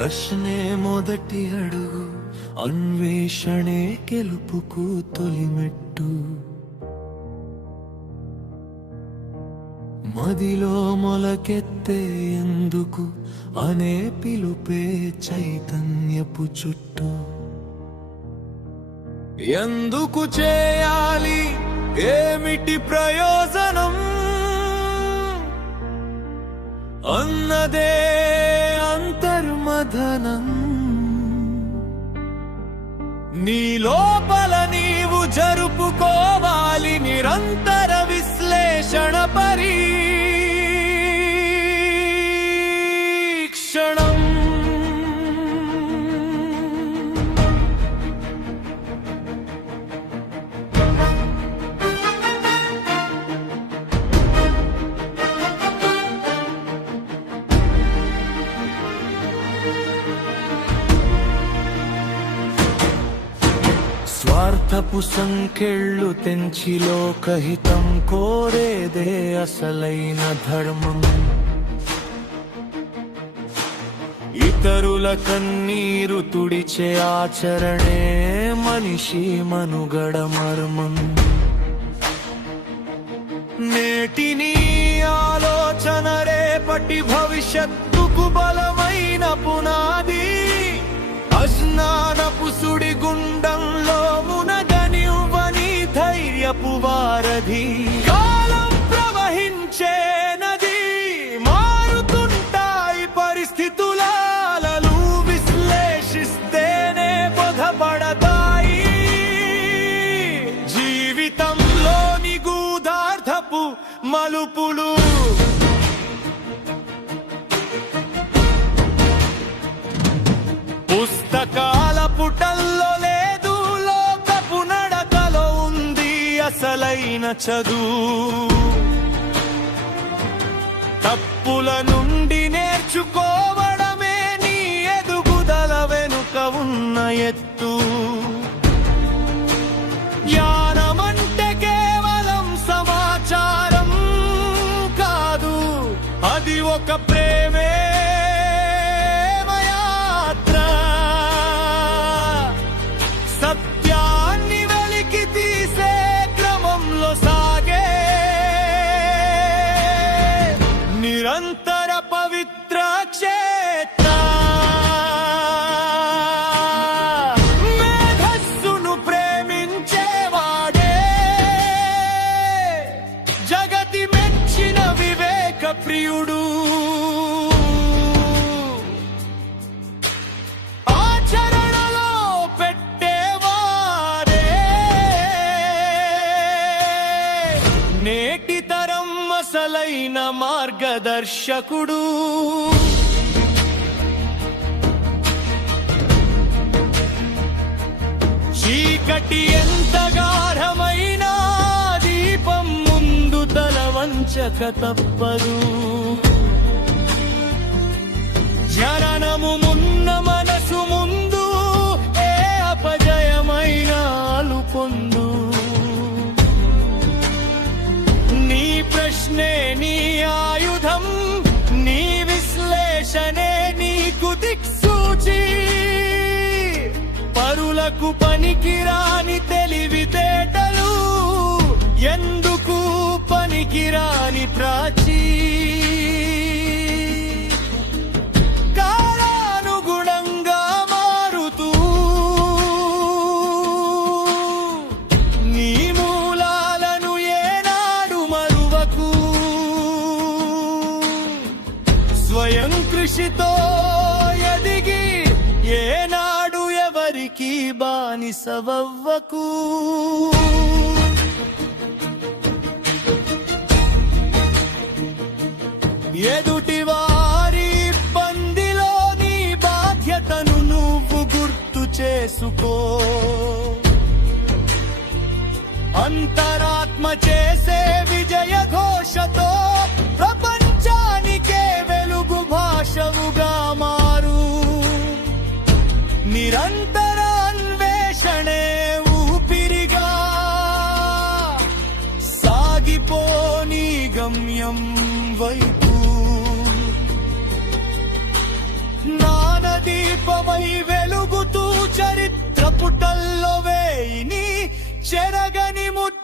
ప్రశ్నే మొదటి అడుగు, అన్వేషణే గెలుపుకు తొలిమెట్టు. మదిలో మొలకెత్తే ఎందుకు అనే పిలుపే చైతన్యపు చుట్టూ. ఎందుకు చేయాలి, ఏమిటి ప్రయోజనం అన్నదే అంతర్మథనం. నీ లోపల నీవు జరుపుకోవాలి నిరంతర విశ్లేషణ పరీక్షణం. స్వార్థపు సంకెళ్ళు తెంచి లోకహితం కోరేదే అసలైన ధర్మం. ఇతరుల కన్నీరు తుడిచే ఆచరణే మనిషి మనుగడ మర్మం. నేటిని ఆలోచన రేపటి భవిష్యత్తుకు బలమైన పునాది. అజ్ఞానపు సుడిగుండంలో మునగనివ్వని ధైర్యపు వారధి. కాలం ప్రవహించే నది, మారుతుంటాయి పరిస్థితులను విశ్లేషిస్తేనే బోధపడతాయి. జీవితంలోని గూఢార్థపు మలుపులు పుస్తకాల పుటల్లో లేదు, లోకపు నడకలో ఉంది అసలైన చదువు. తప్పుల నుండి నేర్చుకోవడమే నీ ఎదుగుదల వెనుక ఉన్న ఎత్తు. జ్ఞానమంటే కేవలం సమాచారం కాదు, అది ఒక ప్రేమే. సత్యాన్ని వెలికి తీసే క్రమంలో సాగే నిరంతర పవిత్ర క్షేత్ర. మేధస్సును ప్రేమించేవాడే జగతి మెచ్చిన వివేక ప్రియుడు. నేటి తరం అసలైన మార్గదర్శకుడు. చీకటి ఎంత గాఢమైనా దీపం ముందు తల వంచక తప్పదు. జననము మున్న మనసు ముందు ఏ అపజయమైన అలుపొందు. నీ ప్రశ్నే నీ ఆయుధం, నీ విశ్లేషణే నీకు దిక్సూచి. పరులకు పనికిరాని తెలివితేటలు ఎందుకు పనికిరాని ప్రాచీ. కాలానుగుణంగా మారుతూ నీ మూలాలను ఏనాడు మరువకు. స్వయం కృషితో ఎదిగి ఏనాడు ఎవరికి బానిసవవ్వకు. ఎదుటి వారి ఇబ్బందిలో నీ బాధ్యతను నువ్వు గుర్తు చేసుకో. అంతరాత్మ చేసే విజయ ఘోషతో ప్రపంచానికే వెలుగు భాషవుగా మారు. నిరంతర అన్వేషణే ఊపిరిగా సాగిపోని గమ్యం వైపు. నా నది దీపమై వెలుగుతూ చరిత్ర పుటల్లో వేయిని చెరగని ముద్ర